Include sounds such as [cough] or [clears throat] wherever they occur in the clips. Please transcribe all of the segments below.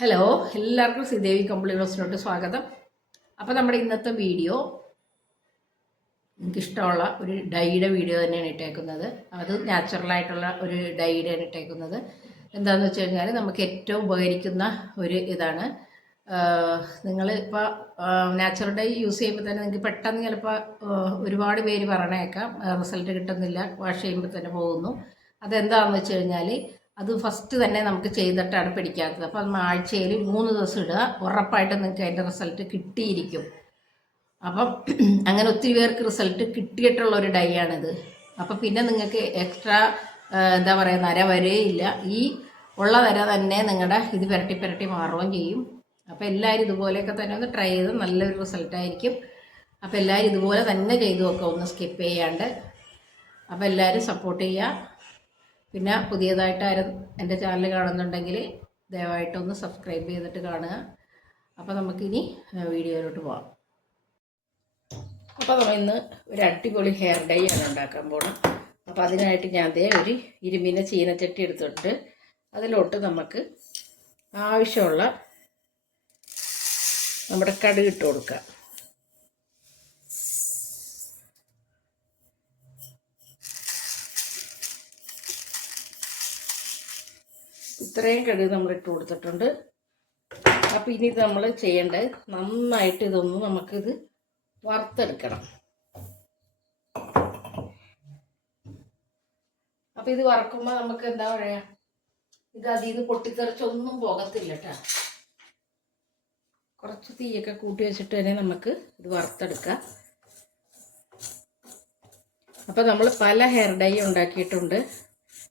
Hello എല്ലാവർക്കും ശ്രീദേവി കമ്പിളി ഹൗസിലോട്ട് സ്വാഗതം. അപ്പോൾ നമ്മുടെ ഇന്നത്തെ വീഡിയോ എനിക്കിഷ്ടമുള്ള ഒരു ഡൈയുടെ വീഡിയോ തന്നെയാണ് ഇട്ടേക്കുന്നത്. അത് നാച്ചുറലായിട്ടുള്ള ഒരു ഡൈയുടെയാണ് ഇട്ടേക്കുന്നത്. എന്താണെന്ന് വെച്ച് കഴിഞ്ഞാൽ നമുക്ക് ഏറ്റവും ഉപകരിക്കുന്ന ഒരു ഇതാണ്. നിങ്ങൾ ഇപ്പോൾ നാച്ചുറൽ ഡൈ യൂസ് ചെയ്യുമ്പോൾ തന്നെ നിങ്ങൾക്ക് പെട്ടെന്ന് ചിലപ്പോൾ ഒരുപാട് പേര് പറഞ്ഞേക്കാം റിസൾട്ട് കിട്ടുന്നില്ല. വാഷ് ചെയ്യുമ്പോൾ തന്നെ പോകുന്നു. അതെന്താണെന്ന് വെച്ച് കഴിഞ്ഞാൽ അത് ഫസ്റ്റ് തന്നെ നമുക്ക് ചെയ്തിട്ടാണ് പിടിക്കാത്തത്. അപ്പോൾ നമ്മൾ ആഴ്ചയിൽ മൂന്ന് ദിവസം ഇടുക. ഉറപ്പായിട്ടും നിങ്ങൾക്ക് അതിന്റെ റിസൾട്ട് കിട്ടിയിരിക്കും. അപ്പം [clears throat] അങ്ങനെ ഒത്തിരി പേർക്ക് റിസൾട്ട് കിട്ടിയിട്ടുള്ള ഒരു ഡൈ ആണിത്. അപ്പം പിന്നെ നിങ്ങൾക്ക് എക്സ്ട്രാ എന്താ പറയുക നര വരേയില്ല ഈ ഉള്ള നര തന്നെ നിങ്ങളുടെ ഇത് പുരട്ടി പുരട്ടി മാറുകയും ചെയ്യും. അപ്പോൾ എല്ലാവരും ഇതുപോലെയൊക്കെ തന്നെ ഒന്ന് ട്രൈ ചെയ്ത് നല്ലൊരു റിസൾട്ടായിരിക്കും അപ്പോൾ എല്ലാവരും ഇതുപോലെ തന്നെ ചെയ്തു നോക്കുക. ഒന്ന് സ്കിപ്പ് ചെയ്യാണ്ട്. അപ്പോൾ എല്ലാവരും സപ്പോർട്ട് ചെയ്യുക. പിന്നെ പുതിയതായിട്ട് ആരും എന്റെ ചാനൽ കാണുന്നുണ്ടെങ്കിൽ ദയവായിട്ടൊന്ന് സബ്സ്ക്രൈബ് ചെയ്തിട്ട് കാണുക. അപ്പോൾ നമുക്കിനി വീഡിയോയിലോട്ട് പോവാം. അപ്പോൾ നമ്മൾ ഇന്ന് ഒരു അടിപൊളി ഹെയർ ഡൈ ആണ് ഉണ്ടാക്കാൻ പോകണം അപ്പോൾ അതിനായിട്ട് ഞാൻ അതേ ഒരു ഇരുമ്പിന്റെ ചീനച്ചട്ടി എടുത്തിട്ട് അതിലോട്ട് നമുക്ക് ആവശ്യമുള്ള നമ്മുടെ കടുക് ഇട്ട് കൊടുക്കാം. ഇത്രയും കടുക് നമ്മൾ ഇട്ട് കൊടുത്തിട്ടുണ്ട്. അപ്പോൾ ഇനി നമ്മൾ ചെയ്യേണ്ടത് നന്നായിട്ട് ഇതൊന്ന് നമുക്കിത് വറുത്തെടുക്കണം. അപ്പോൾ ഇത് വറക്കുമ്പോൾ നമുക്ക് എന്താ പറയുക ഇത് അതിൽ നിന്ന് പൊട്ടിത്തെറിച്ചൊന്നും പോകത്തില്ല കേട്ടോ കുറച്ച് തീയൊക്കെ കൂട്ടി വെച്ചിട്ട് തന്നെ നമുക്ക് ഇത് വറുത്തെടുക്കാം. അപ്പോൾ നമ്മൾ പല ഹെയർ ഡൈ ഉണ്ടാക്കിയിട്ടുണ്ട്.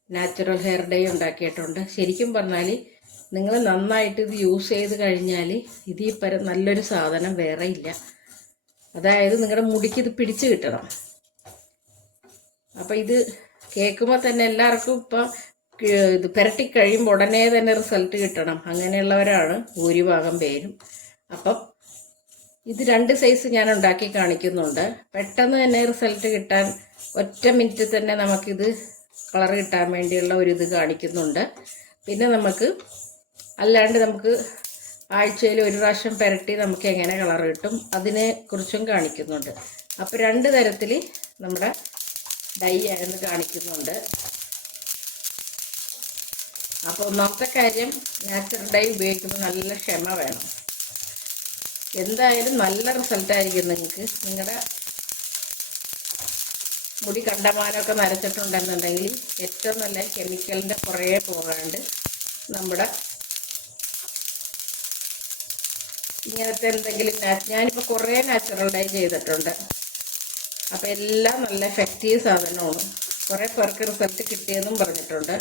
നാച്ചുറൽ ഹെയർ ഡൈ ഉണ്ടാക്കിയിട്ടുണ്ട്. ശരിക്കും പറഞ്ഞാൽ നിങ്ങൾ നന്നായിട്ട് ഇത് യൂസ് ചെയ്ത് കഴിഞ്ഞാൽ ഇത് ഈ പരം നല്ലൊരു സാധനം വേറെ ഇല്ല. അതായത് നിങ്ങളുടെ മുടിക്ക് ഇത് പിടിച്ച് കിട്ടണം. അപ്പം ഇത് കേൾക്കുമ്പോൾ തന്നെ എല്ലാവർക്കും ഇപ്പം ഇത് പുരട്ടി കഴിയുമ്പോൾ ഉടനെ തന്നെ റിസൾട്ട് കിട്ടണം. അങ്ങനെയുള്ളവരാണ് ഭൂരിഭാഗം പേരും. അപ്പം ഇത് രണ്ട് സൈസ് ഞാൻ ഉണ്ടാക്കി കാണിക്കുന്നുണ്ട്. പെട്ടെന്ന് തന്നെ റിസൾട്ട് കിട്ടാൻ ഒറ്റ മിനിറ്റ് തന്നെ നമുക്കിത് കളർ കിട്ടാൻ വേണ്ടിയുള്ള ഒരു ഇത് കാണിക്കുന്നുണ്ട്. പിന്നെ നമുക്ക് അല്ലാണ്ട് നമുക്ക് ആഴ്ചയിൽ ഒരു പ്രാവശ്യം പുരട്ടി നമുക്ക് എങ്ങനെ കളർ കിട്ടും അതിനെക്കുറിച്ചും കാണിക്കുന്നുണ്ട്. അപ്പോൾ രണ്ട് തരത്തിൽ നമ്മുടെ ഡൈ ആണെന്ന് കാണിക്കുന്നുണ്ട്. അപ്പോൾ ഒന്നാമത്തെ കാര്യം നാച്ചുറൽ ഡൈ ഉപയോഗിക്കുമ്പോൾ നല്ല ക്ഷമ വേണം. എന്തായാലും നല്ല റിസൾട്ടായിരിക്കും നിങ്ങൾക്ക് നിങ്ങളുടെ മുടി കണ്ടമാനമൊക്കെ നരച്ചിട്ടുണ്ടെന്നുണ്ടെങ്കിൽ ഏറ്റവും നല്ല കെമിക്കലിന്റെ പുറകെ പോകാണ്ട് നമ്മുടെ ഇങ്ങനത്തെ എന്തെങ്കിലും ഞാനിപ്പോൾ കുറേ നാച്ചുറൽ ഡൈ ചെയ്തിട്ടുണ്ട്. അപ്പോൾ എല്ലാം നല്ല എഫക്റ്റീവ് സാധനമാണ്. കുറേ പേർക്ക് റിസൾട്ട് കിട്ടിയെന്നും പറഞ്ഞിട്ടുണ്ട്.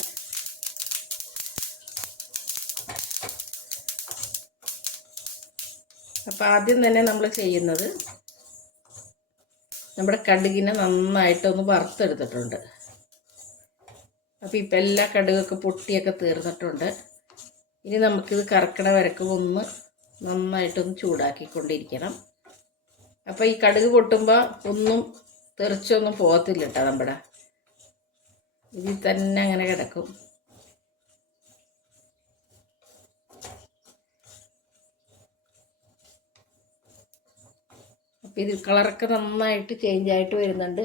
അപ്പോൾ ആദ്യം തന്നെ നമ്മൾ ചെയ്യുന്നത് നമ്മുടെ കടുകിനെ നന്നായിട്ടൊന്ന് വറുത്തെടുത്തിട്ടുണ്ട്. അപ്പോൾ ഇപ്പം എല്ലാ കടുകൊക്കെ പൊട്ടിയൊക്കെ തീർന്നിട്ടുണ്ട്. ഇനി നമുക്കിത് കറക്കണ വരക്ക് ഒന്ന് നന്നായിട്ടൊന്ന് ചൂടാക്കിക്കൊണ്ടിരിക്കണം. അപ്പോൾ ഈ കടുക് പൊട്ടുമ്പോൾ ഒന്നും തെറിച്ചൊന്നും പോകത്തില്ല കേട്ടോ നമ്മുടെ. ഇതിൽ തന്നെ അങ്ങനെ കിടക്കും. ഇത് കളറൊക്കെ നന്നായിട്ട് ചേഞ്ച് ആയിട്ട് വരുന്നുണ്ട്.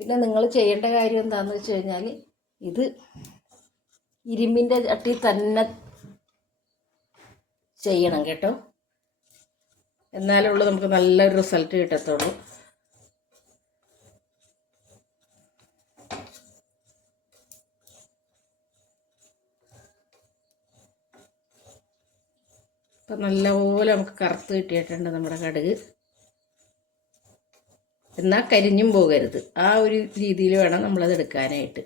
പിന്നെ നിങ്ങൾ ചെയ്യേണ്ട കാര്യം എന്താണെന്ന് വെച്ച് കഴിഞ്ഞാൽ ഇത് ഇരുമ്പിന്റെ ചട്ടി തന്നെ ചെയ്യണം കേട്ടോ. എന്നാലുള്ളൂ നമുക്ക് നല്ലൊരു റിസൾട്ട് കിട്ടത്തുള്ളൂ. അപ്പം നല്ലപോലെ നമുക്ക് കറുത്ത് കിട്ടിയിട്ടുണ്ട് നമ്മുടെ കടുക്. എന്നാൽ കരിഞ്ഞും പോകരുത്. ആ ഒരു രീതിയിൽ വേണം നമ്മളത് എടുക്കാനായിട്ട്.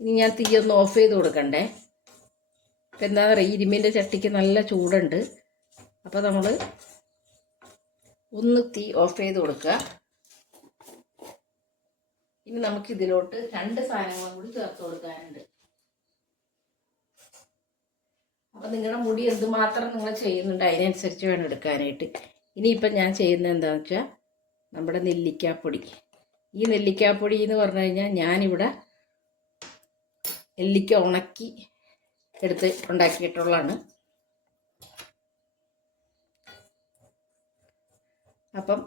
ഇനി ഞാൻ തീ ഒന്ന് ഓഫ് ചെയ്ത് കൊടുക്കണ്ടേ. ഇപ്പം എന്താ പറയുക ഇരുമ്പിന്റെ ചട്ടിക്ക് നല്ല ചൂടുണ്ട്. അപ്പോൾ നമ്മൾ ഒന്ന് തീ ഓഫ് ചെയ്ത് കൊടുക്കുക. ഇനി നമുക്ക് ഇതിലോട്ട് രണ്ട് സാധനങ്ങളും കൂടി ചേർത്ത് കൊടുക്കാനുണ്ട്. അപ്പം നിങ്ങളുടെ മുടി എന്തുമാത്രം നിങ്ങൾ ചെയ്യുന്നുണ്ട് അതിനനുസരിച്ച് വേണം എടുക്കാനായിട്ട്. ഇനിയിപ്പം ഞാൻ ചെയ്യുന്നത് എന്താണെന്ന് വെച്ചാൽ നമ്മുടെ നെല്ലിക്കാപ്പൊടി. ഈ നെല്ലിക്കാപ്പൊടി എന്ന് പറഞ്ഞു കഴിഞ്ഞാൽ ഞാനിവിടെ നെല്ലിക്ക ഉണക്കി എടുത്ത് ഉണ്ടാക്കിയിട്ടുള്ളതാണ്. അപ്പം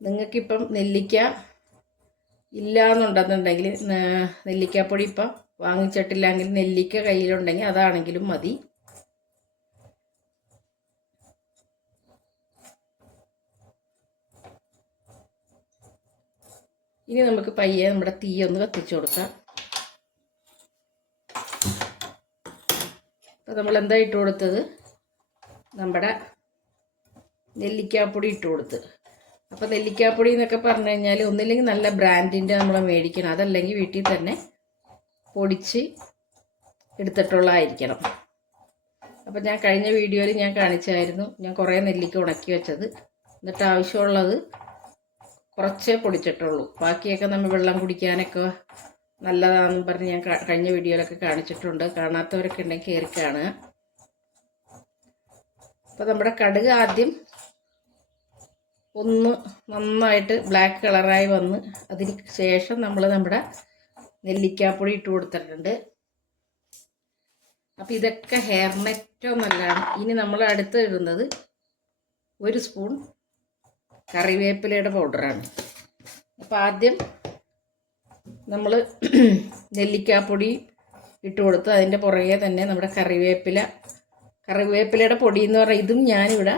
നിങ്ങൾക്കിപ്പം നെല്ലിക്ക ഇല്ല എന്നുണ്ടെന്നുണ്ടെങ്കിൽ നെല്ലിക്കാപ്പൊടി ഇപ്പം വാങ്ങിച്ചിട്ടില്ലെങ്കിൽ നെല്ലിക്ക കയ്യിലുണ്ടെങ്കിൽ അതാണെങ്കിലും മതി. ഇനി നമുക്ക് പയ്യെ നമ്മുടെ തീ ഒന്ന് കത്തിച്ചു കൊടുക്കാം. അപ്പോൾ നമ്മൾ എന്താ ഇട്ട് കൊടുത്തത്? നമ്മുടെ നെല്ലിക്കാപ്പൊടി ഇട്ട് കൊടുത്ത്. അപ്പോൾ നെല്ലിക്കാപ്പൊടി എന്നൊക്കെ പറഞ്ഞു കഴിഞ്ഞാൽ ഒന്നില്ലെങ്കിൽ നല്ല ബ്രാൻഡിന്റെ നമ്മൾ മേടിക്കണം. അതല്ലെങ്കിൽ വീട്ടിൽ തന്നെ പൊടിച്ച് എടുത്തിട്ടുള്ളതായിരിക്കണം. അപ്പം ഞാൻ കഴിഞ്ഞ വീഡിയോയിൽ ഞാൻ കാണിച്ചായിരുന്നു. ഞാൻ കുറേ നെല്ലിക്ക ഉണക്കി വെച്ചത്. എന്നിട്ട് ആവശ്യമുള്ളത് കുറച്ചേ പൊടിച്ചിട്ടുള്ളൂ. ബാക്കിയൊക്കെ നമ്മൾ വെള്ളം കുടിക്കാനൊക്കെ നല്ലതാണെന്ന് പറഞ്ഞ് ഞാൻ കഴിഞ്ഞ വീഡിയോയിലൊക്കെ കാണിച്ചിട്ടുണ്ട്. കാണാത്തവരൊക്കെ ഉണ്ടെങ്കിൽ കയറി കാണുക. അപ്പോൾ നമ്മുടെ കടുക് ആദ്യം ഒന്ന് നന്നായിട്ട് ബ്ലാക്ക് കളറായി വന്ന് അതിന് ശേഷം നമ്മൾ നമ്മുടെ നെല്ലിക്കാപ്പൊടി ഇട്ട് കൊടുത്തിട്ടുണ്ട്. അപ്പം ഇതൊക്കെ ഹെയറിന് ഏറ്റവും നല്ലതാണ് ഇനി നമ്മൾ അടുത്ത് ഇടുന്നത് ഒരു സ്പൂൺ കറിവേപ്പിലയുടെ പൗഡറാണ് അപ്പോൾ ആദ്യം നമ്മൾ നെല്ലിക്കാപ്പൊടി ഇട്ട് കൊടുത്ത് അതിന്റെ പുറകെ തന്നെ നമ്മുടെ കറിവേപ്പില കറിവേപ്പിലയുടെ പൊടി എന്ന് പറഞ്ഞാൽ ഇതും ഞാനിവിടെ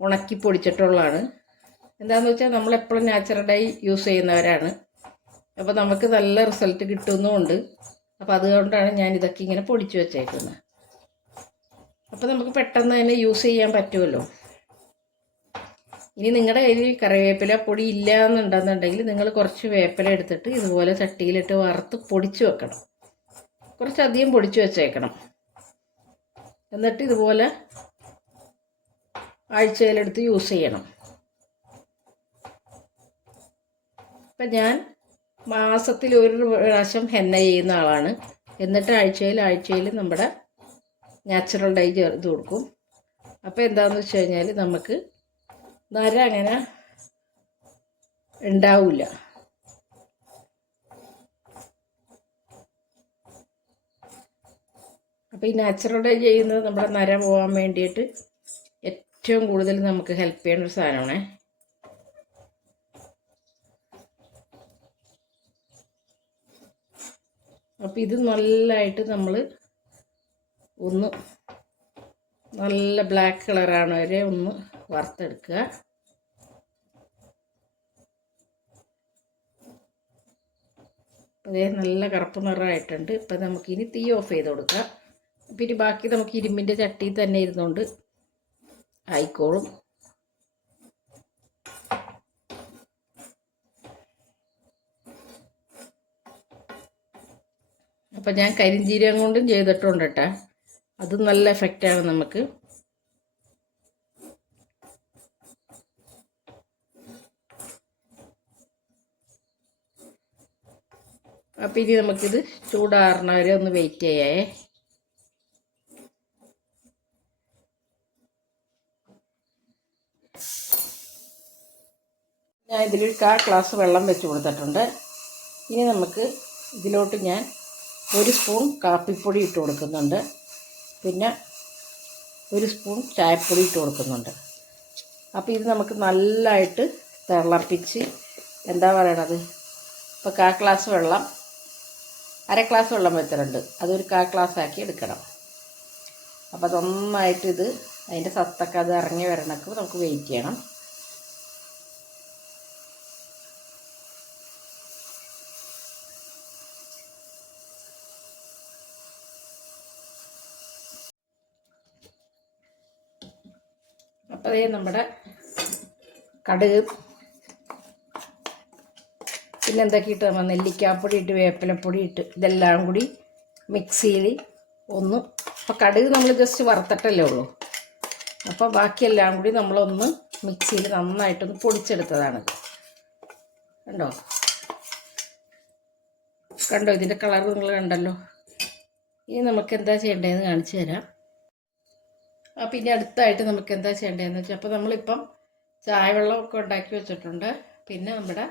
ഉണക്കി പൊടിച്ചിട്ടുള്ളതാണ്. എന്താണെന്ന് വെച്ചാൽ നമ്മളെപ്പോഴും നാച്ചുറലായി യൂസ് ചെയ്യുന്നവരാണ്. അപ്പോൾ നമുക്ക് നല്ല റിസൾട്ട് കിട്ടുന്നുമുണ്ട്. അപ്പോൾ അതുകൊണ്ടാണ് ഞാൻ ഇതൊക്കെ ഇങ്ങനെ പൊടിച്ചു വെച്ചേക്കുന്നത്. അപ്പോൾ നമുക്ക് പെട്ടെന്ന് തന്നെ യൂസ് ചെയ്യാൻ പറ്റുമല്ലോ. ഇനി നിങ്ങളുടെ കയ്യിൽ കറിവേപ്പില പൊടി ഇല്ല എന്നുണ്ടെന്നുണ്ടെങ്കിൽ നിങ്ങൾ കുറച്ച് വേപ്പില എടുത്തിട്ട് ഇതുപോലെ ചട്ടിയിലിട്ട് വറുത്ത് പൊടിച്ചു വെക്കണം. കുറച്ചധികം പൊടിച്ചു വെച്ചേക്കണം. എന്നിട്ട് ഇതുപോലെ ആഴ്ചയിലെടുത്ത് യൂസ് ചെയ്യണം. ഇപ്പം ഞാൻ മാസത്തിൽ ഒരു പ്രാവശ്യം ഹെന്ന ചെയ്യുന്ന ആളാണ്. എന്നിട്ട് ആഴ്ചയിൽ ആഴ്ചയിൽ നമ്മുടെ നാച്ചുറൽ ഡൈ ചേർത്ത് കൊടുക്കും. അപ്പോൾ എന്താണെന്ന് വെച്ച് കഴിഞ്ഞാൽ നമുക്ക് നര അങ്ങനെ ഉണ്ടാവില്ല അപ്പോൾ ഈ നാച്ചുറൽ ഡൈ ചെയ്യുന്നത് നമ്മുടെ നര പോകാൻ വേണ്ടിയിട്ട് ഏറ്റവും കൂടുതൽ നമുക്ക് ഹെൽപ്പ് ചെയ്യുന്ന ഒരു സാധനമാണേ. അപ്പോൾ ഇത് നല്ലതായിട്ട് നമ്മൾ ഒന്ന് നല്ല ബ്ലാക്ക് കളറാണ് വരെ ഒന്ന് വറുത്തെടുക്കുക. അതേ നല്ല കറുപ്പ് നിറമായിട്ടുണ്ട്. ഇപ്പം നമുക്കിനി തീ ഓഫ് ചെയ്ത് കൊടുക്കാം. പിന്നെ ബാക്കി നമുക്ക് ഇരുമ്പിന്റെ ചട്ടിയിൽ തന്നെ ഇരുന്നുകൊണ്ട് ആയിക്കോളും. അപ്പം ഞാൻ കരിഞ്ചീരകം കൊണ്ടും ചെയ്തിട്ടുണ്ട് കേട്ടോ അത് നല്ല എഫക്റ്റാണ് നമുക്ക്. അപ്പം ഇനി നമുക്കിത് ചൂടാറണ വരെ ഒന്ന് വെയിറ്റ് ചെയ്യേ. ഞാൻ ഇതിലൊരു കാ ഗ്ലാസ് വെള്ളം വെച്ച് കൊടുത്തിട്ടുണ്ട്. ഇനി നമുക്ക് ഇതിലോട്ട് ഞാൻ ഒരു സ്പൂൺ കാപ്പിപ്പൊടി ഇട്ട് കൊടുക്കുന്നുണ്ട്. പിന്നെ ഒരു സ്പൂൺ ചായപ്പൊടി ഇട്ട് കൊടുക്കുന്നുണ്ട്. അപ്പോൾ ഇത് നമുക്ക് നല്ലതായിട്ട് തിളപ്പിച്ച് എന്താ പറയണത്? ഇപ്പോൾ കാ ഗ്ലാസ് വെള്ളം അര ഗ്ലാസ് വെള്ളം വെച്ചിട്ടുണ്ട്. അതൊരു കാ ഗ്ലാസ് ആക്കി എടുക്കണം. അപ്പോൾ നന്നായിട്ട് ഇത് അതിന്റെ സത്തൊക്കെ അത് ഇറങ്ങി വരണക്ക് നമുക്ക് വെയിറ്റ് ചെയ്യണം അപ്പോൾ അതേ നമ്മുടെ കടുക്. പിന്നെ എന്തൊക്കെ ഇട്ട് നമ്മൾ നെല്ലിക്കാപ്പൊടി ഇട്ട് വേപ്പിലപ്പൊടി ഇട്ട്. ഇതെല്ലാം കൂടി മിക്സിയിൽ ഒന്ന് അപ്പോൾ കടുക് നമ്മൾ ജസ്റ്റ് വറുത്തിട്ടല്ലേ ഉള്ളൂ. അപ്പോൾ ബാക്കിയെല്ലാം കൂടി നമ്മളൊന്ന് മിക്സിയിൽ നന്നായിട്ടൊന്ന് പൊടിച്ചെടുത്തതാണ് കണ്ടോ? കണ്ടോ? ഇതിന്റെ കളർ നിങ്ങൾ കണ്ടല്ലോ. ഇനി നമുക്ക് എന്താ ചെയ്യേണ്ടതെന്ന് കാണിച്ചു തരാം. പിന്നെ അടുത്തായിട്ട് നമുക്ക് എന്താ ചെയ്യേണ്ടതെന്ന് വെച്ചാൽ അപ്പോൾ നമ്മളിപ്പം ചായ വെള്ളമൊക്കെ ഉണ്ടാക്കി വെച്ചിട്ടുണ്ട്. പിന്നെ നമ്മുടെ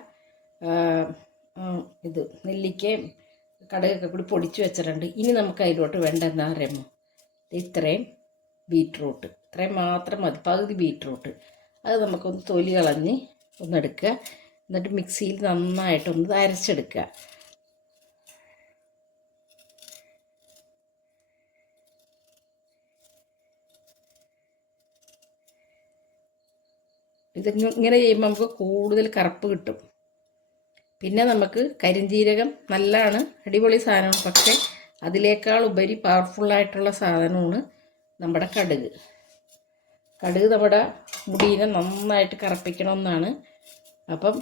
ഇത് നെല്ലിക്കയും കടുകൊക്കെ കൂടി പൊടിച്ച് വെച്ചിട്ടുണ്ട്. ഇനി നമുക്ക് അതിലോട്ട് വേണ്ട എന്താ പറയുമ്പോൾ ഇത്രയും ബീറ്റ്റൂട്ട്. ഇത്രയും മാത്രം മതി. പകുതി ബീറ്റ്റൂട്ട്. അത് നമുക്കൊന്ന് തൊലി കളഞ്ഞ് ഒന്നെടുക്കുക. എന്നിട്ട് മിക്സിയിൽ നന്നായിട്ടൊന്ന് അരച്ചെടുക്കുക. ഇത് ഇങ്ങനെ ചെയ്യുമ്പോൾ നമുക്ക് കൂടുതൽ കറുപ്പ് കിട്ടും. പിന്നെ നമുക്ക് കരിഞ്ജീരകം നല്ലതാണ് അടിപൊളി സാധനമാണ്. പക്ഷേ അതിനേക്കാൾ ഉപരി പവർഫുള്ളായിട്ടുള്ള സാധനമാണ് നമ്മുടെ കടുക്. കടുക് നമ്മുടെ മുടീനെ നന്നായിട്ട് കറപ്പിക്കണമെന്നാണ്. അപ്പം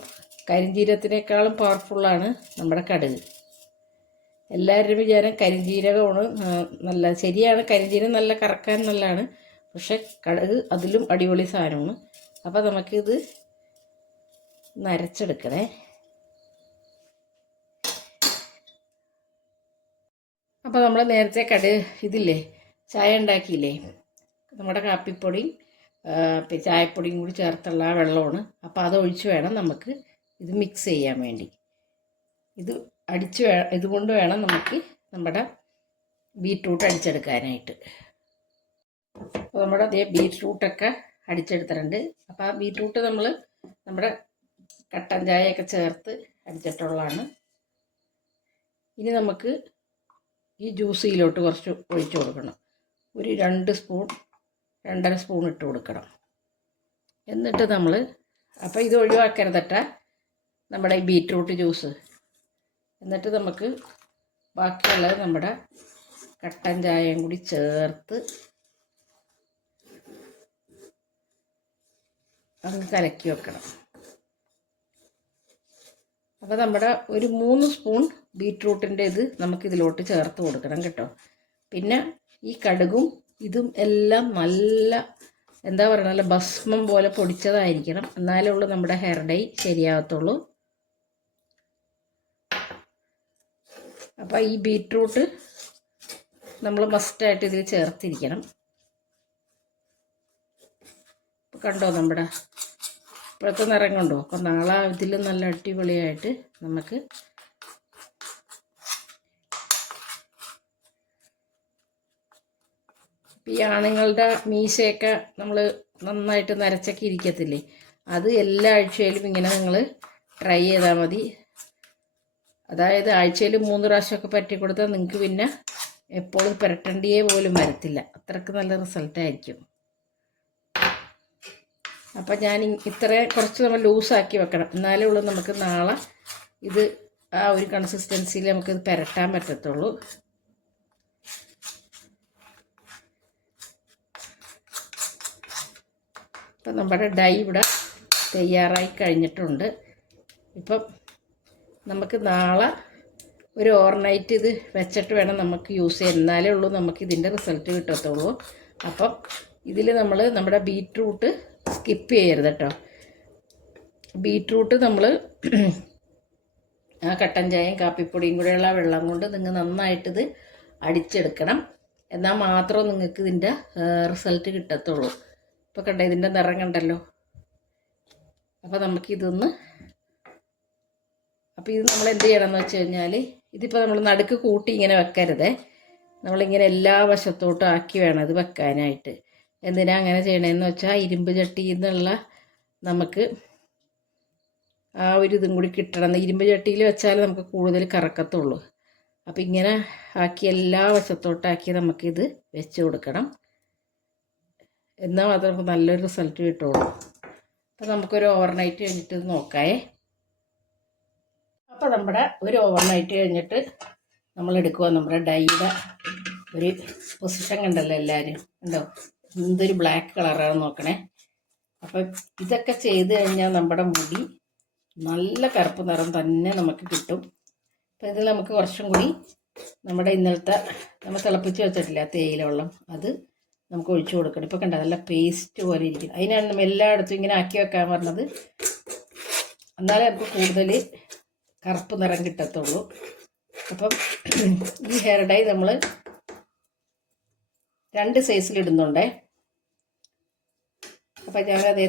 കരിഞ്ജീരകത്തിനേക്കാളും പവർഫുള്ളാണ് നമ്മുടെ കടുക്. എല്ലാവരും വിചാരം കരിഞ്ജീരകമാണ് നല്ല ശരിയാണ്. കരിഞ്ജീരകം നല്ല കറക്കാൻ നല്ലതാണ്. പക്ഷെ കടുക് അതിലും അടിപൊളി സാധനമാണ്. അപ്പോൾ നമുക്കിത് നരച്ചെടുക്കണേ. അപ്പോൾ നമ്മൾ നേരത്തെ കട ഇതില്ലേ ചായ ഉണ്ടാക്കിയില്ലേ? നമ്മുടെ കാപ്പിപ്പൊടിയും ചായപ്പൊടിയും കൂടി ചേർത്തുള്ള വെള്ളമാണ്. അപ്പോൾ അത് ഒഴിച്ച് വേണം നമുക്ക് ഇത് മിക്സ് ചെയ്യാൻ വേണ്ടി. ഇത് അടിച്ച് വേ ഇതുകൊണ്ട് വേണം നമുക്ക് നമ്മുടെ ബീറ്റ്റൂട്ട് അടിച്ചെടുക്കാനായിട്ട്. അപ്പോൾ നമ്മുടെ അതേ ബീറ്റ്റൂട്ടൊക്കെ അടിച്ചെടുത്തിട്ടുണ്ട്. അപ്പോൾ ആ ബീറ്റ്റൂട്ട് നമ്മൾ നമ്മുടെ കട്ടൻ ചായയൊക്കെ ചേർത്ത് അടിച്ചിട്ടുള്ളതാണ്. ഇനി നമുക്ക് ഈ ജ്യൂസിയിലോട്ട് കുറച്ച് ഒഴിച്ച് കൊടുക്കണം. ഒരു രണ്ട് സ്പൂൺ രണ്ടര സ്പൂൺ ഇട്ട് കൊടുക്കണം. എന്നിട്ട് നമ്മൾ അപ്പോൾ ഇത് ഒഴിവാക്കരുതട്ട നമ്മുടെ ഈ ബീറ്റ്റൂട്ട് ജ്യൂസ്. എന്നിട്ട് നമുക്ക് ബാക്കിയുള്ളത് നമ്മുടെ കട്ടൻ ചായയും കൂടി ചേർത്ത് അങ്ങ് കലക്കി വെക്കണം. അപ്പോൾ നമ്മുടെ ഒരു മൂന്ന് സ്പൂൺ ബീട്രൂട്ടിന്റെ ഇത് നമുക്കിതിലോട്ട് ചേർത്ത് കൊടുക്കണം കേട്ടോ. പിന്നെ ഈ കടുകും ഇതും എല്ലാം നല്ല എന്താ പറയുക നല്ല ഭസ്മം പോലെ പൊടിച്ചതായിരിക്കണം. എന്നാലേ ഉള്ളൂ നമ്മുടെ ഹെയർ ഡൈ ശരിയാകത്തുള്ളൂ. അപ്പോൾ ഈ ബീട്രൂട്ട് നമ്മൾ മസ്റ്റായിട്ട് ഇതിൽ ചേർത്തിരിക്കണം ഇപ്പൊ കണ്ടോ നമ്മുടെ ഇപ്പോഴത്തെ നിറം കണ്ടോ? അപ്പം നാളെ ഇതിൽ നല്ല അടിപൊളിയായിട്ട് നമുക്ക് ഈ ആണുങ്ങളുടെ മീശയൊക്കെ നമ്മൾ നന്നായിട്ട് നരച്ചൊക്കെ ഇരിക്കത്തില്ലേ? അത് എല്ലാ ആഴ്ചയിലും ഇങ്ങനെ നിങ്ങൾ ട്രൈ ചെയ്താൽ മതി. അതായത് ആഴ്ചയിൽ മൂന്ന് പ്രാവശ്യമൊക്കെ പറ്റി കൊടുത്താൽ നിങ്ങൾക്ക് പിന്നെ എപ്പോഴും പുരട്ടണ്ടിയേ പോലും വരത്തില്ല. അത്രയ്ക്ക് നല്ല റിസൾട്ടായിരിക്കും. അപ്പം ഞാൻ ഇത്ര കുറച്ച് നമ്മൾ ലൂസാക്കി വെക്കണം. എന്നാലേ ഉള്ളൂ നമുക്ക് നാളെ ഇത് ആ ഒരു കൺസിസ്റ്റൻസിയിൽ നമുക്ക് പുരട്ടാൻ പറ്റത്തുള്ളൂ. ഇപ്പം നമ്മുടെ ഡൈ ഇവിടെ തയ്യാറായി കഴിഞ്ഞിട്ടുണ്ട്. ഇപ്പം നമുക്ക് നാളെ ഒരു ഓവർനൈറ്റ് ഇത് വെച്ചിട്ട് വേണം നമുക്ക് യൂസ് ചെയ്യാൻ. എന്നാലേ ഉള്ളൂ നമുക്ക് ഇതിന്റെ റിസൾട്ട് കിട്ടത്തുള്ളൂ. അപ്പം ഇതിൽ നമ്മൾ നമ്മുടെ ബീറ്റ്റൂട്ട് സ്കിപ്പ് ചെയ്യരുത് കേട്ടോ ബീട്രൂട്ട് നമ്മൾ ആ കട്ടൻ ചായയും കാപ്പിപ്പൊടിയും കൂടെയുള്ള വെള്ളം കൊണ്ട് നിങ്ങൾ നന്നായിട്ടിത് അടിച്ചെടുക്കണം. എന്നാൽ മാത്രം നിങ്ങൾക്ക് ഇതിന്റെ റിസൾട്ട് കിട്ടത്തുള്ളൂ. ഇപ്പോൾ കണ്ട ഇതിന്റെ നിറം കണ്ടല്ലോ? അപ്പോൾ നമുക്കിതൊന്ന് അപ്പോൾ ഇത് നമ്മൾ എന്ത് ചെയ്യണം എന്ന് വെച്ച് കഴിഞ്ഞാൽ ഇതിപ്പോൾ നമ്മൾ നടുക്ക് കൂട്ടി ഇങ്ങനെ വെക്കരുതേ. നമ്മളിങ്ങനെ എല്ലാ വശത്തോട്ടും ആക്കി വേണം ഇത് വെക്കാനായിട്ട്. എന്തിനാ അങ്ങനെ ചെയ്യണമെന്ന് വെച്ചാൽ ഇരുമ്പ് ചട്ടിയിൽ നിന്നുള്ള നമുക്ക് ആ ഒരു ഇതും കൂടി കിട്ടണം. ഇരുമ്പ് ചട്ടിയിൽ വെച്ചാൽ നമുക്ക് കൂടുതൽ കറക്കത്തുള്ളൂ. അപ്പം ഇങ്ങനെ ആക്കി എല്ലാ വശത്തോട്ടാക്കി നമുക്കിത് വെച്ച് കൊടുക്കണം. എന്നാൽ മാത്രം നമുക്ക് നല്ലൊരു റിസൾട്ട് കിട്ടുള്ളൂ. അപ്പം നമുക്കൊരു ഓവർനൈറ്റ് കഴിഞ്ഞിട്ട് ഇത് നോക്കാമേ അപ്പോൾ നമ്മുടെ ഒരു ഓവർനൈറ്റ് കഴിഞ്ഞിട്ട് നമ്മൾ എടുക്കുക നമ്മുടെ ഡൈയുടെ ഒരു പൊസിഷൻ കണ്ടല്ലോ എല്ലാവരും. ഉണ്ടോ എന്തൊരു ബ്ലാക്ക് കളറാണ് നോക്കണേ. അപ്പം ഇതൊക്കെ ചെയ്ത് കഴിഞ്ഞാൽ നമ്മുടെ മുടി നല്ല കറുപ്പ് നിറം തന്നെ നമുക്ക് കിട്ടും. അപ്പം ഇതിൽ നമുക്ക് കുറച്ചും കൂടി നമ്മുടെ ഇന്നലത്തെ നമ്മൾ തിളപ്പിച്ച് വെച്ചിട്ടില്ല തേയില വെള്ളം? അത് നമുക്ക് ഒഴിച്ചു കൊടുക്കണം. ഇപ്പം കണ്ട നല്ല പേസ്റ്റ് പോലെ ഇരിക്കും അതിനാണ് നമ്മൾ എല്ലായിടത്തും ഇങ്ങനെ ആക്കി വെക്കാൻ പറഞ്ഞത്. എന്നാലേ നമുക്ക് കൂടുതൽ കറുപ്പ് നിറം കിട്ടത്തുള്ളൂ. അപ്പം ഈ ഹെയർ ഡൈ നമ്മൾ രണ്ട് സൈസിൽ ഇടുന്നുണ്ടേ. അപ്പം ഞാനത്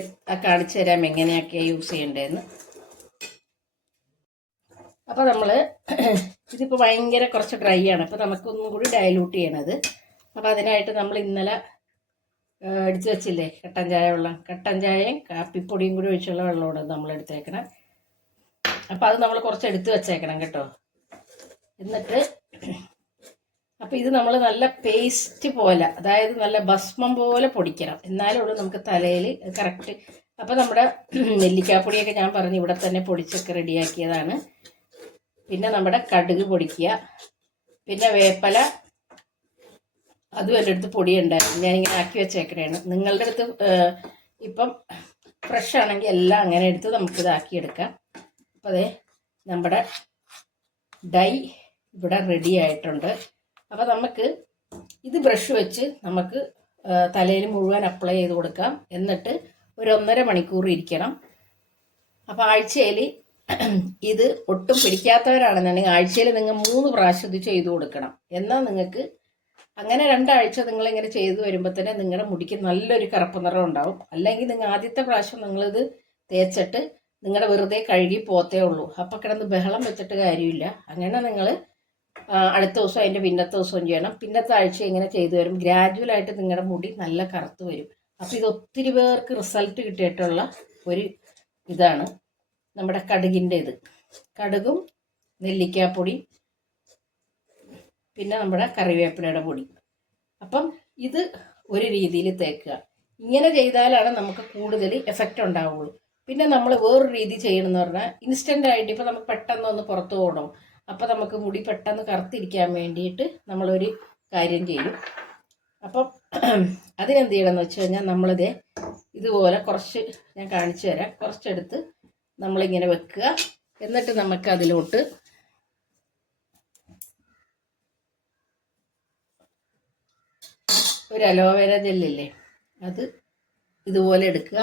കാണിച്ചു തരാം എങ്ങനെയൊക്കെയാണ് യൂസ് ചെയ്യേണ്ടതെന്ന്. അപ്പോൾ നമ്മൾ ഇതിപ്പോൾ ഭയങ്കര കുറച്ച് ഡ്രൈ ആണ്. അപ്പോൾ നമുക്കൊന്നും കൂടി ഡയലൂട്ട് ചെയ്യണത് അപ്പോൾ അതിനായിട്ട് നമ്മൾ ഇന്നലെ എടുത്ത് വെച്ചില്ലേ കട്ടൻ ചായ വെള്ളം. കട്ടൻ ചായയും കാപ്പിപ്പൊടിയും കൂടി ഒഴിച്ചുള്ള വെള്ളമാണ് നമ്മൾ എടുത്തേക്കണം. അപ്പോൾ അത് നമ്മൾ കുറച്ച് എടുത്തു വെച്ചേക്കണം കേട്ടോ. എന്നിട്ട് അപ്പോൾ ഇത് നമ്മൾ നല്ല പേസ്റ്റ് പോലെ അതായത് നല്ല ഭസ്മം പോലെ പൊടിക്കണം. എന്നാലേ ഉള്ളൂ നമുക്ക് തലയിൽ കറക്റ്റ് അപ്പോൾ നമ്മുടെ നെല്ലിക്കാപ്പൊടിയൊക്കെ ഞാൻ പറഞ്ഞു ഇവിടെ തന്നെ പൊടിച്ചൊക്കെ റെഡിയാക്കിയതാണ്. പിന്നെ നമ്മുടെ കടുക് പൊടിക്കുക. പിന്നെ വേപ്പല. അതും എന്റെ അടുത്ത് പൊടിയുണ്ടായിരുന്നു. ഞാനിങ്ങനെ ആക്കി വെച്ചേക്കണേണ്. നിങ്ങളുടെ അടുത്ത് ഇപ്പം ഫ്രഷ് ആണെങ്കിൽ എല്ലാം അങ്ങനെ എടുത്ത് നമുക്കിത് ഇതാക്കി എടുക്കാം. അപ്പോൾ അതെ നമ്മുടെ ഡൈ ഇവിടെ റെഡി ആയിട്ടുണ്ട്. അപ്പോൾ നമുക്ക് ഇത് ബ്രഷ് വെച്ച് നമുക്ക് തലയിൽ മുഴുവൻ അപ്ലൈ ചെയ്ത് കൊടുക്കാം. എന്നിട്ട് ഒരു ഒന്നര മണിക്കൂർ ഇരിക്കണം. അപ്പോൾ ആഴ്ചയിൽ ഇത് ഒട്ടും പിടിക്കാത്തവരാണെന്നുണ്ടെങ്കിൽ ആഴ്ചയിൽ നിങ്ങൾ മൂന്ന് പ്രാവശ്യം ഇത് ചെയ്തു കൊടുക്കണം. എന്നാൽ നിങ്ങൾക്ക് അങ്ങനെ രണ്ടാഴ്ച നിങ്ങളിങ്ങനെ ചെയ്തു വരുമ്പോൾ തന്നെ നിങ്ങളുടെ മുടിക്ക് നല്ലൊരു കറുപ്പ് നിറം ഉണ്ടാവും. അല്ലെങ്കിൽ നിങ്ങൾ ആദ്യത്തെ പ്രാവശ്യം നിങ്ങളിത് തേച്ചിട്ട് നിങ്ങളുടെ വെറുതെ കഴുകി പോത്തേ ഉള്ളൂ. അപ്പം കിടന്ന് ബഹളം വെച്ചിട്ട് കാര്യമില്ല. അങ്ങനെ നിങ്ങൾ അടുത്ത ദിവസം അതിന്റെ പിന്നത്തെ ദിവസവും ചെയ്യണം. പിന്നത്തെ ആഴ്ച ഇങ്ങനെ ചെയ്തു വരും ഗ്രാജുവലായിട്ട് നിങ്ങളുടെ മുടി നല്ല കറുത്ത് വരും. അപ്പോൾ ഇത് ഒത്തിരി പേർക്ക് റിസൾട്ട് കിട്ടിയിട്ടുള്ള ഒരു ഇതാണ് നമ്മുടെ കടുകിന്റെ ഇത് കടുകും നെല്ലിക്കാപ്പൊടി പിന്നെ നമ്മുടെ കറിവേപ്പിലയുടെ പൊടി. അപ്പം ഇത് ഒരു രീതിയിൽ തേക്കുക. ഇങ്ങനെ ചെയ്താലാണ് നമുക്ക് കൂടുതൽ എഫക്റ്റ് ഉണ്ടാവുള്ളൂ. പിന്നെ നമ്മൾ വേറൊരു രീതി ചെയ്യണമെന്ന് പറഞ്ഞാൽ ഇൻസ്റ്റന്റ് ആയിട്ട് ഇപ്പോൾ നമുക്ക് പെട്ടെന്ന് ഒന്ന് പുറത്ത് പോകണം അപ്പോൾ നമുക്ക് മുടി പെട്ടെന്ന് കറുത്തിരിക്കാൻ വേണ്ടിയിട്ട് നമ്മളൊരു കാര്യം ചെയ്യും. അപ്പം അതിനെന്ത് ചെയ്യണമെന്ന് വെച്ച് കഴിഞ്ഞാൽ നമ്മളിത് ഇതുപോലെ കുറച്ച് ഞാൻ കാണിച്ചു തരാം. കുറച്ചെടുത്ത് നമ്മളിങ്ങനെ വെക്കുക. എന്നിട്ട് നമുക്ക് അതിലോട്ട് ഒരു അലോവേര ജെല്ലില്ലേ അത് ഇതുപോലെ എടുക്കുക.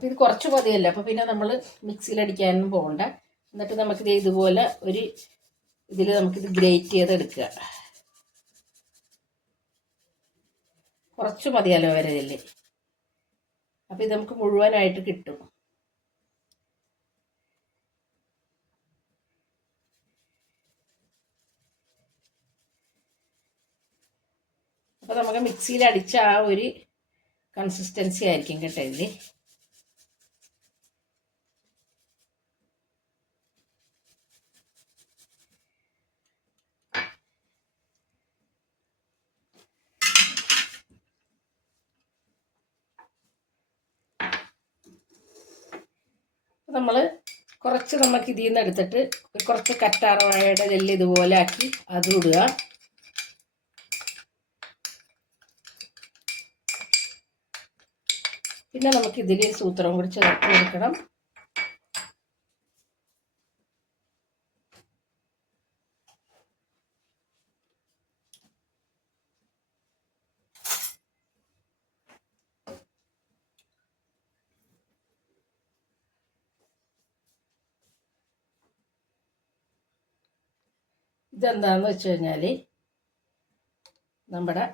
അപ്പം ഇത് കുറച്ച് മതിയല്ലോ അപ്പോൾ പിന്നെ നമ്മൾ മിക്സിയിൽ അടിക്കാനും പോകണ്ട. എന്നിട്ട് നമുക്കിത് ഇതുപോലെ ഒരു ഇതിൽ നമുക്കിത് ഗ്രേറ്റ് ചെയ്തെടുക്കുക. കുറച്ച് മതി അലോവേര ജെല്ല് അപ്പം ഇത് നമുക്ക് മുഴുവനായിട്ട് കിട്ടും. അപ്പോൾ നമുക്ക് മിക്സിയിൽ അടിച്ച ആ ഒരു കൺസിസ്റ്റൻസി ആയിരിക്കും കേട്ടോ ഇതിൽ നമ്മൾ കുറച്ച് നമുക്ക് ഇതിൽ നിന്ന് എടുത്തിട്ട് കുറച്ച് കറ്റാർവാഴയുടെ ജെല്ല് ഇതുപോലെ ആക്കി അതും ഇടുക. പിന്നെ നമുക്ക് ഇതിൽ സൂത്രം കൂടി ചേർത്ത് കൊടുക്കണം. ഇതെന്താന്ന് വെച്ച് കഴിഞ്ഞാൽ നമ്മുടെ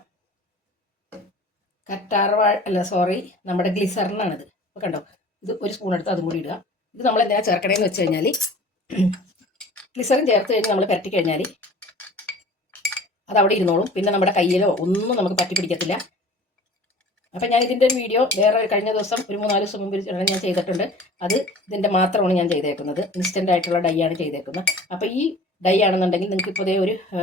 കറ്റാർവാഴ അല്ല സോറി നമ്മുടെ ഗ്ലിസറിനാണിത് അപ്പോൾ കണ്ടോ? ഇത് ഒരു സ്പൂൺ എടുത്ത് അതും കൂടി ഇടുക. ഇത് നമ്മൾ എന്തിനാ ചേർക്കണേന്ന് വെച്ച് കഴിഞ്ഞാൽ ഗ്ലിസറിൻ ചേർത്ത് കഴിഞ്ഞ് നമ്മൾ പരട്ടി കഴിഞ്ഞാൽ അത് അവിടെ ഇരുന്നോളും. പിന്നെ നമ്മുടെ കയ്യിലോ ഒന്നും നമുക്ക് പറ്റി പിടിക്കത്തില്ല. അപ്പം ഞാൻ ഇതിന്റെ ഒരു വീഡിയോ വേറെ കഴിഞ്ഞ ദിവസം ഒരു മൂന്നാൽ ദിവസം മുമ്പ് ഞാൻ ചെയ്തിട്ടുണ്ട്. അത് ഇതിന്റെ മാത്രമാണ് ഞാൻ ചെയ്തേക്കുന്നത്. ഇൻസ്റ്റന്റ് ആയിട്ടുള്ള ഡൈ ആണ് ചെയ്തേക്കുന്നത്. അപ്പോൾ ഈ ഡൈ ആണെന്നുണ്ടെങ്കിൽ നിങ്ങൾക്ക് ഇപ്പോൾ ഒരു ആ,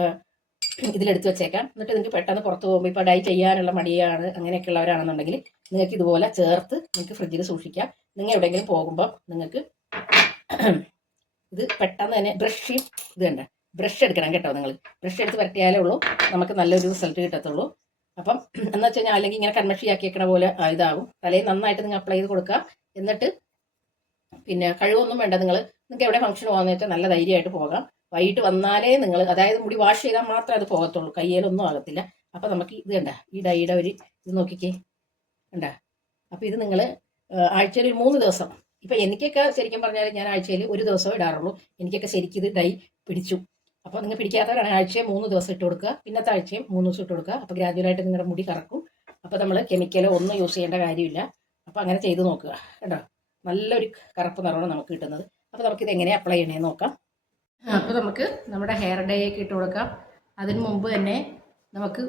ഇതിലെടുത്ത് വെച്ചേക്കാം. എന്നിട്ട് നിങ്ങൾക്ക് പെട്ടെന്ന് പുറത്ത് പോകുമ്പോൾ ഇപ്പോൾ ഡൈ ചെയ്യാനുള്ള മടിയാണ് അങ്ങനെയൊക്കെ ഉള്ളവരാണെന്നുണ്ടെങ്കിൽ നിങ്ങൾക്ക് ഇതുപോലെ ചേർത്ത് നിങ്ങൾക്ക് ഫ്രിഡ്ജിൽ സൂക്ഷിക്കാം. നിങ്ങൾ എവിടെയെങ്കിലും പോകുമ്പോൾ നിങ്ങൾക്ക് ഇത് പെട്ടെന്ന് തന്നെ ബ്രഷ് ഇത് കണ്ട? ബ്രഷ് എടുക്കണം കേട്ടോ നിങ്ങൾ ബ്രഷ് എടുത്ത് വരട്ടിയാലേ ഉള്ളൂ. നമുക്ക് നല്ലൊരു റിസൾട്ട് കിട്ടത്തുള്ളൂ. അപ്പം എന്ന് വെച്ച് കഴിഞ്ഞാൽ അല്ലെങ്കിൽ ഇങ്ങനെ കൺമഷി ആക്കിയേക്കണ പോലെ ഇതാവും. തലയിൽ നന്നായിട്ട് നിങ്ങൾ അപ്ലൈ ചെയ്ത് കൊടുക്കുക. എന്നിട്ട് പിന്നെ കഴിവൊന്നും വേണ്ട നിങ്ങൾ നിങ്ങൾക്ക് എവിടെ ഫംഗ്ഷൻ പോകാമെന്ന് വെച്ചാൽ നല്ല ധൈര്യമായിട്ട് പോകാം. വൈകിട്ട് വന്നാലേ നിങ്ങൾ അതായത് മുടി വാഷ് ചെയ്താൽ മാത്രമേ അത് പോകത്തുള്ളൂ. കയ്യിലൊന്നും ആകത്തില്ല. അപ്പം നമുക്ക് ഇത് കണ്ട ഈ ഡൈയുടെ ഒരു ഇത് നോക്കിക്കേ. കണ്ട? അപ്പം ഇത് നിങ്ങൾ ആഴ്ചയിൽ ഒരു മൂന്ന് ദിവസം. ഇപ്പം എനിക്കൊക്കെ ശരിക്കും പറഞ്ഞാൽ ഞാൻ ആഴ്ചയിൽ ഒരു ദിവസം ഇടാറുള്ളൂ. എനിക്കൊക്കെ ശരിക്കും ഇത് ഡൈ പിടിച്ചു. അപ്പോൾ നിങ്ങൾ പിടിക്കാത്തവരാണ് ആഴ്ചയിൽ മൂന്ന് ദിവസം ഇട്ട് കൊടുക്കുക. പിന്നത്തെ ആഴ്ചയും മൂന്ന് ദിവസം ഇട്ട് കൊടുക്കുക. അപ്പോൾ ഗ്രാജുവലായിട്ട് നിങ്ങളുടെ മുടി കറക്കും. അപ്പോൾ നമ്മൾ കെമിക്കലോ ഒന്നും യൂസ് ചെയ്യേണ്ട കാര്യമില്ല. അപ്പോൾ അങ്ങനെ ചെയ്ത് നോക്കുക. കേട്ടോ നല്ലൊരു കറുപ്പ് നിറമാണ് നമുക്ക് കിട്ടുന്നത്. അപ്പോൾ നമുക്കിത് എങ്ങനെ അപ്ലൈ ചെയ്യണേന്ന് നോക്കാം. അപ്പോൾ നമുക്ക് നമ്മുടെ ഹെയർ ഡേ ഒക്കെ ഇട്ട് കൊടുക്കാം. അതിന് മുമ്പ് തന്നെ നമുക്ക്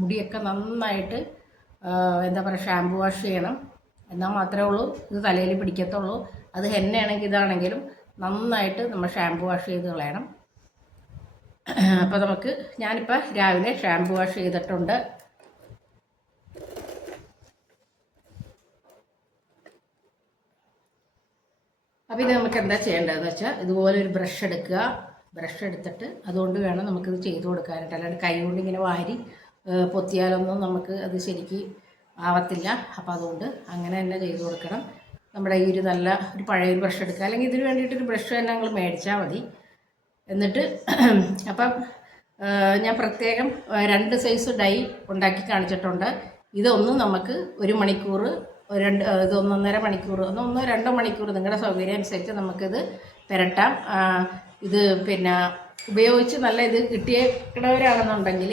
മുടിയൊക്കെ നന്നായിട്ട് എന്താ പറയുക ഷാമ്പു വാഷ് ചെയ്യണം. എന്നാൽ മാത്രമേ ഉള്ളൂ ഇത് തലയിൽ പിടിക്കത്തുള്ളൂ. അത് ഹെന്നയാണെങ്കിൽ ഇതാണെങ്കിലും നന്നായിട്ട് നമ്മൾ ഷാമ്പു വാഷ് ചെയ്ത് കളയണം. അപ്പോൾ നമുക്ക് ഞാനിപ്പോൾ രാവിലെ ഷാമ്പു വാഷ് ചെയ്തിട്ടുണ്ട്. അപ്പോൾ ഇത് നമുക്ക് എന്താ ചെയ്യേണ്ടതെന്ന് വെച്ചാൽ ഇതുപോലെ ഒരു ബ്രഷ് എടുക്കുക. ബ്രഷ് എടുത്തിട്ട് അതുകൊണ്ട് വേണം നമുക്കിത് ചെയ്ത് കൊടുക്കാനായിട്ട്. അല്ലാണ്ട് കൈ കൊണ്ട് ഇങ്ങനെ വാരി പൊത്തിയാലൊന്നും നമുക്ക് അത് ശരിക്ക് ആവത്തില്ല. അപ്പോൾ അതുകൊണ്ട് അങ്ങനെ തന്നെ ചെയ്ത് കൊടുക്കണം. നമ്മുടെ ഈ ഒരു നല്ല ഒരു പഴയ ഒരു ബ്രഷ് എടുക്കുക. അല്ലെങ്കിൽ ഇതിന് വേണ്ടിയിട്ടൊരു ബ്രഷ് തന്നെ ഞങ്ങൾ മേടിച്ചാൽ മതി. എന്നിട്ട് അപ്പം ഞാൻ പ്രത്യേകം രണ്ട് സൈസ് ഡൈ ഉണ്ടാക്കി കാണിച്ചിട്ടുണ്ട്. ഇതൊന്നും നമുക്ക് ഒരു മണിക്കൂർ രണ്ട് ഇത് ഒന്നൊന്നര മണിക്കൂർ ഒന്ന് ഒന്നോ രണ്ടോ മണിക്കൂർ നിങ്ങളുടെ സൗകര്യം അനുസരിച്ച് നമുക്കിത് പുരട്ടാം. ഇത് പിന്നെ ഉപയോഗിച്ച് നല്ല ഇത് കിട്ടിയേക്കണവരാണെന്നുണ്ടെങ്കിൽ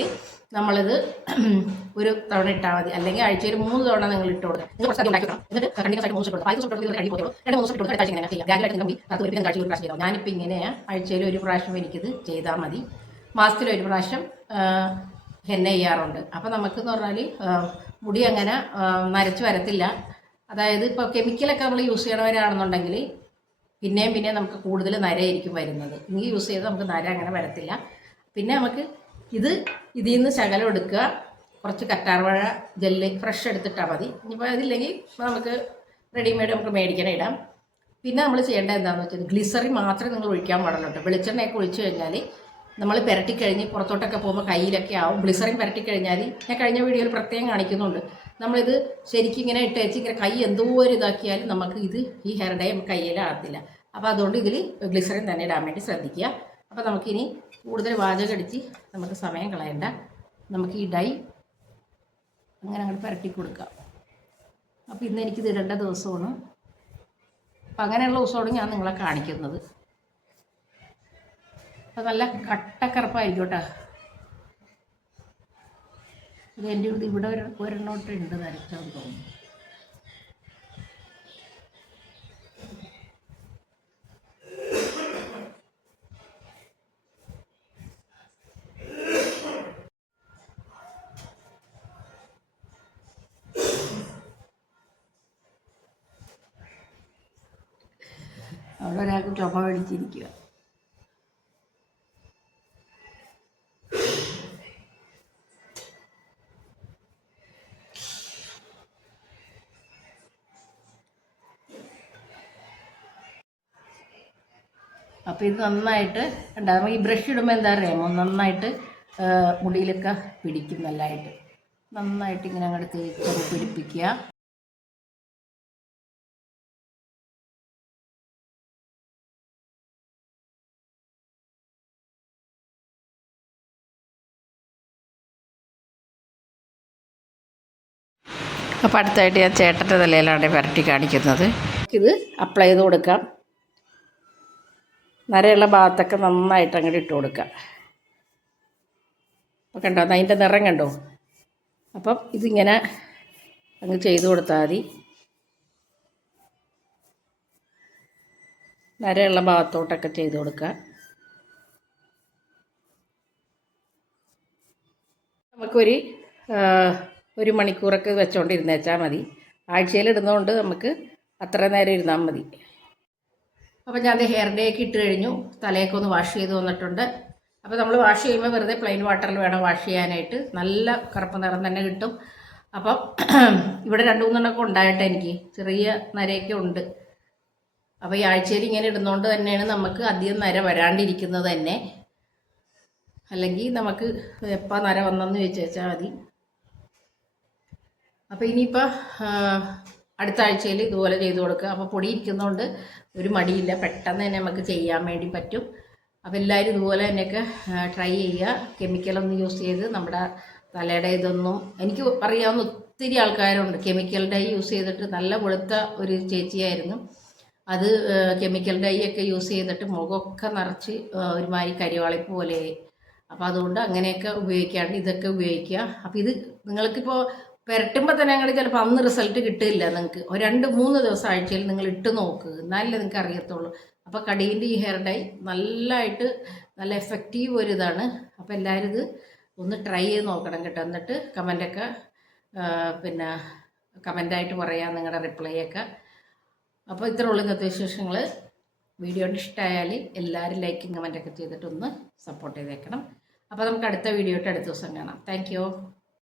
നമ്മളിത് [clears throat] ഒരു തവണ ഇട്ടാൽ മതി. അല്ലെങ്കിൽ ആഴ്ചയിൽ മൂന്ന് തവണ നിങ്ങൾ ഇട്ട് കൊടുക്കുക വെക്കണം. എന്നിട്ട് മൂന്ന് രണ്ട് മൂന്ന് ഇങ്ങനെ ചെയ്യാം. ഒരു ആഴ്ചയിൽ ഒരു പ്രാവശ്യം ഞാനിപ്പോൾ എനിക്കിത് ചെയ്താൽ മതി. മാസത്തിൽ ഒരു പ്രാവശ്യം ഹെന്ന ചെയ്യാറുണ്ട്. അപ്പോൾ നമുക്കെന്ന് പറഞ്ഞാൽ മുടി അങ്ങനെ നരച്ച് വരത്തില്ല. അതായത് ഇപ്പോൾ കെമിക്കലൊക്കെ നമ്മൾ യൂസ് ചെയ്യണവരാണെന്നുണ്ടെങ്കിൽ പിന്നെയും പിന്നെയും നമുക്ക് കൂടുതൽ നരയായിരിക്കും വരുന്നത്. ഇനി യൂസ് ചെയ്ത് നമുക്ക് നര അങ്ങനെ വരത്തില്ല. പിന്നെ നമുക്ക് ഇത് ഇതിൽ നിന്ന് ശകലം എടുക്കുക. കുറച്ച് കറ്റാർവാഴ ജെല്ല് ഫ്രഷ് എടുത്തിട്ടാൽ മതി. ഇനിയിപ്പോൾ അതില്ലെങ്കിൽ നമുക്ക് റെഡിമെയ്ഡ് നമുക്ക് മേടിക്കാൻ ഇടാം. പിന്നെ നമ്മൾ ചെയ്യേണ്ടത് എന്താണെന്ന് വെച്ചാൽ ഗ്ലിസറിൻ മാത്രമേ നിങ്ങൾ ഒഴിക്കാൻ പാടുള്ളൂ വെളിച്ചെണ്ണയൊക്കെ ഒഴിച്ചു കഴിഞ്ഞാൽ നമ്മൾ പുരട്ടി കഴിഞ്ഞ് പുറത്തോട്ടൊക്കെ പോകുമ്പോൾ കയ്യിലൊക്കെ ആവും. ഗ്ലിസറിൻ പുരട്ടി കഴിഞ്ഞാൽ ഞാൻ കഴിഞ്ഞ വീഡിയോയിൽ പ്രത്യേകം കാണിക്കുന്നുണ്ട്. നമ്മളിത് ശരിക്കും ഇങ്ങനെ ഇട്ട് വെച്ച് ഇങ്ങനെ കൈ എന്തോ ഒരു ഇതാക്കിയാലും നമുക്ക് ഇത് ഈ ഹെയർ ഡേ കയ്യിലാകത്തില്ല അപ്പോൾ അതുകൊണ്ട് ഇതിൽ ഗ്ലിസറിൻ തന്നെ ഇടാൻ വേണ്ടി ശ്രദ്ധിക്കുക. അപ്പോൾ നമുക്കിനി കൂടുതൽ വാചകം അടിച്ച് നമുക്ക് സമയം കളയണ്ട. നമുക്ക് ഈ ഡൈ അങ്ങനെ അങ്ങോട്ട് പുരട്ടി കൊടുക്കാം. അപ്പോൾ ഇന്ന് എനിക്കിത് ഇടേണ്ട ദിവസമാണ്. അപ്പം അങ്ങനെയുള്ള ദിവസമാണ് ഞാൻ നിങ്ങളെ കാണിക്കുന്നത്. അപ്പം നല്ല കട്ടക്കറുപ്പായിരിക്കും കേട്ടോ. ഇത് എന്റെ ഇവിടെ ഒരു ഒരെണ്ണോട്ട് ഉണ്ട് നരച്ചതെന്ന് തോന്നുന്നു. അവിടെ ഒരാൾക്ക് ചുമ പിടിച്ചിരിക്കുക അപ്പോൾ ഇത് നന്നായിട്ട് ഉണ്ടാകും ഈ ബ്രഷ് ഇടുമ്പോൾ എന്താ അറിയാമോ? നന്നായിട്ട് മുടിയിലൊക്കെ പിടിക്കും നല്ലതായിട്ട് നന്നായിട്ട് ഇങ്ങനെ അങ്ങോട്ട് തേച്ച് പിടിപ്പിക്കുക. അപ്പോൾ അടുത്തായിട്ട് ഞാൻ ചേട്ടന്റെ തലയിലാണ് പുരട്ടി കാണിക്കുന്നത്. ഇത് അപ്ലൈ ചെയ്ത് കൊടുക്കാം. നരയുള്ള ഭാഗത്തൊക്കെ നന്നായിട്ട് അങ്ങോട്ട് ഇട്ട് കൊടുക്കുക അപ്പോൾ കണ്ടോ അതിന്റെ നിറം കണ്ടോ? അപ്പം ഇതിങ്ങനെ അങ്ങ് ചെയ്ത് കൊടുത്താൽ മതി. നരയുള്ള ഭാഗത്തോട്ടൊക്കെ ചെയ്ത് കൊടുക്കുക നമുക്കൊരു ഒരു മണിക്കൂറൊക്കെ വെച്ചുകൊണ്ടിരുന്നേച്ചാൽ മതി. ആഴ്ചയിൽ ഇടുന്നതുകൊണ്ട് നമുക്ക് അത്ര നേരം ഇരുന്നാൽ മതി. അപ്പോൾ ഞാൻ ഹെയർ ഡേ ഒക്കെ ഇട്ട് കഴിഞ്ഞു. തലയൊക്കെ ഒന്ന് വാഷ് ചെയ്ത് വന്നിട്ടുണ്ട്. അപ്പോൾ നമ്മൾ വാഷ് ചെയ്യുമ്പോൾ വെറുതെ പ്ലെയിൻ വാട്ടറിൽ വേണം വാഷ് ചെയ്യാനായിട്ട്. നല്ല കറുപ്പ് നിറം തന്നെ കിട്ടും. അപ്പം [clears throat] ഇവിടെ രണ്ട് മൂന്നെണ്ണമൊക്കെ ഉണ്ടായിട്ട് എനിക്ക്. ചെറിയ നരയൊക്കെ ഉണ്ട്. അപ്പോൾ ഈ ആഴ്ചയിൽ ഇങ്ങനെ ഇടുന്നതുകൊണ്ട് തന്നെയാണ് നമുക്ക് അധികം നര വരാണ്ടിരിക്കുന്നത് തന്നെ. അല്ലെങ്കിൽ നമുക്ക് എപ്പോൾ നര വന്നെന്ന് ചോദിച്ചാൽ മതി. അപ്പോൾ ഇനിയിപ്പോൾ അടുത്ത ആഴ്ചയിൽ ഇതുപോലെ ചെയ്ത് കൊടുക്കുക. അപ്പോൾ പൊടി ഇരിക്കുന്നതുകൊണ്ട് ഒരു മടിയില്ല. പെട്ടെന്ന് തന്നെ നമുക്ക് ചെയ്യാൻ വേണ്ടി പറ്റും. അപ്പോൾ എല്ലാവരും ഇതുപോലെ തന്നെയൊക്കെ ട്രൈ ചെയ്യുക. കെമിക്കലൊന്നും യൂസ് ചെയ്ത് നമ്മുടെ തലയുടെ ഇതൊന്നും എനിക്ക് അറിയാവുന്ന ഒത്തിരി ആൾക്കാരുണ്ട് കെമിക്കൽ ഡൈ യൂസ് ചെയ്തിട്ട് നല്ല വെളുത്ത ഒരു ചേച്ചിയായിരുന്നു. അത് കെമിക്കൽ ഡൈ ഒക്കെ യൂസ് ചെയ്തിട്ട് മുഖമൊക്കെ നിറച്ച് ഒരുമാതിരി കരിവാളിപ്പ് പോലെ അപ്പോൾ അതുകൊണ്ട് അങ്ങനെയൊക്കെ ഉപയോഗിക്കാണ്ട് ഇതൊക്കെ ഉപയോഗിക്കുക. അപ്പോൾ ഇത് നിങ്ങൾക്കിപ്പോൾ പുരട്ടുമ്പോൾ തന്നെ അങ്ങോട്ട് ചിലപ്പോൾ അന്ന് റിസൾട്ട് കിട്ടില്ല നിങ്ങൾക്ക് ഒരു രണ്ട് മൂന്ന് ദിവസം ആഴ്ചയിൽ നിങ്ങൾ ഇട്ട് നോക്ക്. എന്നാലേ നിങ്ങൾക്ക് അറിയത്തുള്ളൂ. അപ്പോൾ കടീന്റെ ഈ ഹെയർ ഡൈ നല്ലതായിട്ട് നല്ല എഫക്റ്റീവ് ഒരു ഇതാണ്. അപ്പോൾ എല്ലാവരും ഇത് ഒന്ന് ട്രൈ ചെയ്ത് നോക്കണം കേട്ടോ. എന്നിട്ട് കമന്റൊക്കെ പിന്നെ കമന്റായിട്ട് പറയാം നിങ്ങളുടെ റിപ്ലൈ ഒക്കെ. അപ്പോൾ ഇത്ര ഉള്ള ഇന്നത്തെ വിശേഷങ്ങൾ വീഡിയോ ഇഷ്ടമായാൽ എല്ലാവരും ലൈക്കും കമന്റൊക്കെ ചെയ്തിട്ടൊന്ന് സപ്പോർട്ട് ചെയ്തേക്കണം. അപ്പോൾ നമുക്ക് അടുത്ത വീഡിയോ ആയിട്ട് അടുത്ത ദിവസം കാണാം. താങ്ക്